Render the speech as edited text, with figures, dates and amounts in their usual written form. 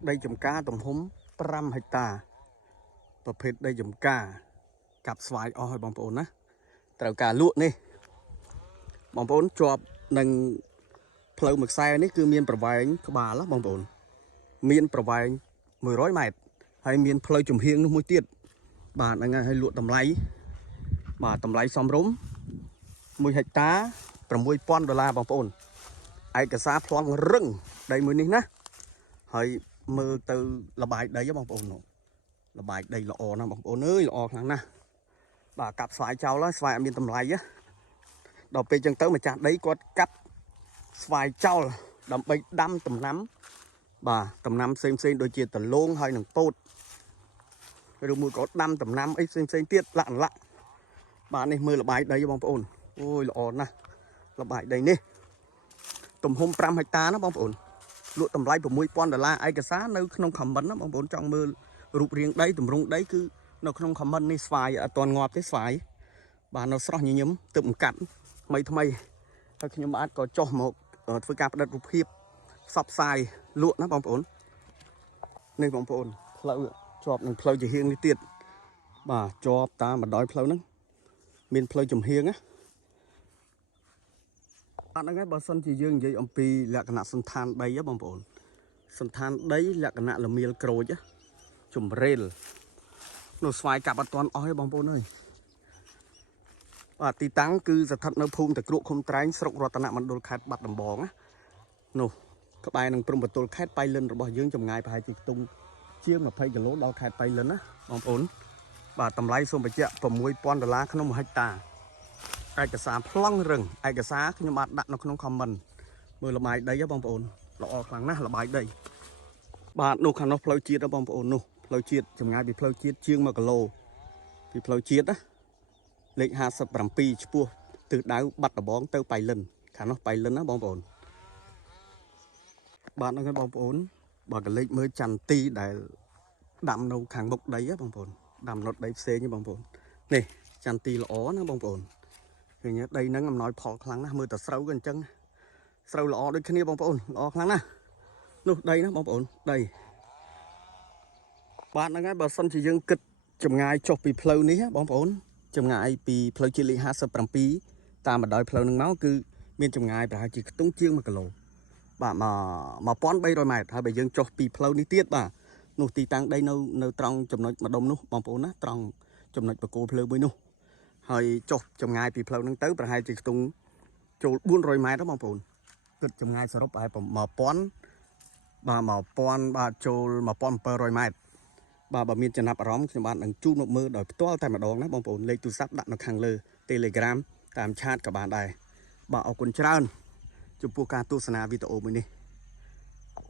đây chùm cá tầm húm 5 hectaประเภทđây chùm cá cặp xoài o hay bông bồn á tàu cá lụa nè bông bồn chọp nâng phơi mực xe ní cứ miênประវែង ក្បាល bông bồn miên ប្រវែង 100 mét ហើយ មាន ផ្លូវ ចំហៀង នោះ មួយ ទៀត បាទ ហ្នឹង ហើយ លក់ តម្លៃ បាទ តម្លៃ សមរម្យ 1 ហិកតា $6,000 បងប្អូន ឯកសារ ប្លន់ រឹង ដី មួយ នេះ ណា ហើយ មើល ទៅ លបាយ ដី បងប្អូន លបាយ ដី ល្អ ណាស់ បងប្អូន អើយ ល្អ ខ្លាំង ណាស់ បាទ កាប់ ស្វាយ ចោល ហើយ ស្វាយ អត់ មាន តម្លៃ ដល់ ពេល ចឹង ទៅ ម្ចាស់ ដី គាត់ កាប់ ស្វាយ ចោល ដើម្បី ដាំ ដំណាំ បាទ ដំណាំ ផ្សេង ដូចជា ដលង ហើយ នឹង ពោត ឬ មួយ ក៏ ដាំ ដំណាំ អី ផ្សេង ទៀត លាក់ បាទ នេះ មើល លបាយ ដី បងប្អូន អូយ ល្អ ណាស់ លបាយ ដី នេះ ទំហំ 5 ហិកតា ណា បងប្អូន លក់ តម្លៃ $6,000 ឯកសារ នៅ ក្នុង comment ណា បងប្អូន ចង់ មើល រូបរាង ដី ទម្រង់ ដី គឺ នៅ ក្នុង comment នេះ ស្វាយ អត់ ទាន់ ងាប់ ទេ ស្វាយ បាទ នៅ ស្រស់ ញញឹម ទើប បង្កាត់ ថ្មី ហើយ ខ្ញុំ អាច ក៏ ចុះ មក ធ្វើ ការ ផ្តិត រូបភាព ផ្សព្វផ្សាយ លក់ ណា បងប្អូន នេះ បងប្អូន ផ្លូវ ជាប់ នឹង ផ្លូវ ចំហៀង នេះ ទៀត បាទ ជាប់ តាម បណ្ដោយ ផ្លូវ ហ្នឹង មាន ផ្លូវ ចំហៀង ណា បាទ ហ្នឹង ហើយ បើ សិន ជា យើង និយាយ អំពី លក្ខណៈ សន្តាន ដី បងប្អូន សន្តាន ដី លក្ខណៈ ល្មៀល ក្រូច ជំរេល នោះ ស្វាយ កាប់ អត់ ទាន់ អស់ ទេ បងប្អូន អើយ បាទ ទីតាំង គឺ ស្ថិត នៅ ភូមិ តាក្រក់ ឃុំ ត្រែង ស្រុក រតនមណ្ឌល ខេត្ត បាត់ដំបង ណា នោះ ក្បែរ នឹង ព្រំ ប្រទល់ ខេត្ត បៃលិន របស់ យើង ចម្ងាយ ប្រហែល ជា ខ្ទង់ ជាង 20 គីឡូ ដល់ ខេត្ត បៃលិន ណា បងប្អូន បាទ តម្លៃ សូម បញ្ជាក់ $6,000 ក្នុង 1 ហិកតា ឯកសារ ប្លង់ រឹង ឯកសារ ខ្ញុំ បាទ ដាក់ នៅ ក្នុង comment មើល លបាយ ដី បងប្អូន ល្អ ខ្លាំង ណាស់ លបាយ ដី បាទ នោះ ខាង នោះ ផ្លូវ ជាតិ បងប្អូន នោះ ផ្លូវ ជាតិ ចម្ងាយ ពី ផ្លូវ ជាតិ ជាង 1 គីឡូ ពី ផ្លូវ ជាតិ ណា លេខ 57 ឆ្ពោះ ទិសដៅ បាត់ដំបង ទៅ បៃលិន ខាង នោះ បៃលិន ណា បងប្អូន បាទ ហ្នឹង ហើយ បងប្អូន បើកលេច មើល ចន្ទទី ដែល ដាំ នៅ ខាង មុខ ដី បងប្អូន ដាំ នៅ ដី ផ្សេង បងប្អូន នេះ ចន្ទទី ល្អ ណា បងប្អូន ឃើញ ដី ហ្នឹង អំណោយ ផល ខ្លាំង ណាស់ មើល តែ ស្រូវ ក៏ អញ្ចឹង ស្រូវ ល្អ ដូច គ្នា បងប្អូន ល្អ ខ្លាំង ណាស់ នោះ ដី ណា បងប្អូន ដី បាទ ហ្នឹង ហើយ បើ សិន ជា យើង គិត ចម្ងាយ ចុះ ពី ផ្លូវ នេះ បងប្អូន ចម្ងាយ ពី ផ្លូវ ជាតិ លេខ 57 តាម បណ្ដោយ ផ្លូវ ហ្នឹង មក គឺ មាន ចម្ងាយ ប្រហែល ជា ខ្ទង់ ជាង 1 គីឡូ បាទ 1300 ម៉ែត្រ ហើយ បើ យើង ចុះ ពី ផ្លូវ នេះ ទៀត បាទ នោះ ទីតាំង ដី នៅ ត្រង់ ចំណុច ម្ដុំ នោះ បងប្អូន ណា ត្រង់ ចំណុច បកគោភ្លើង មួយ នោះ ហើយ ចុះ ចម្ងាយ ពី ផ្លូវ ហ្នឹង ទៅ ប្រហែល ជា ខ្ទង់ ចូល 400 ម៉ែត្រ បងប្អូន គិត ចម្ងាយ សរុប ប្រហែល 1000 បាទ 1000 បាទ ចូល 1700 ម៉ែត្រ បាទ បើ មាន ចំណាប់ អារម្មណ៍ ខ្ញុំ បាទ នឹង ជូន មក មើល ដោយ ផ្ទាល់ តែ ម្ដង ណា បងប្អូន លេខ ទូរស័ព្ទ ដាក់ នៅ ខាង លើ Telegram តាម ឆាត ក៏ បាន ដែរ បាទ អរគុណ ច្រើន ចំពោះ ការ ទស្សនា វីដេអូ មួយ នេះ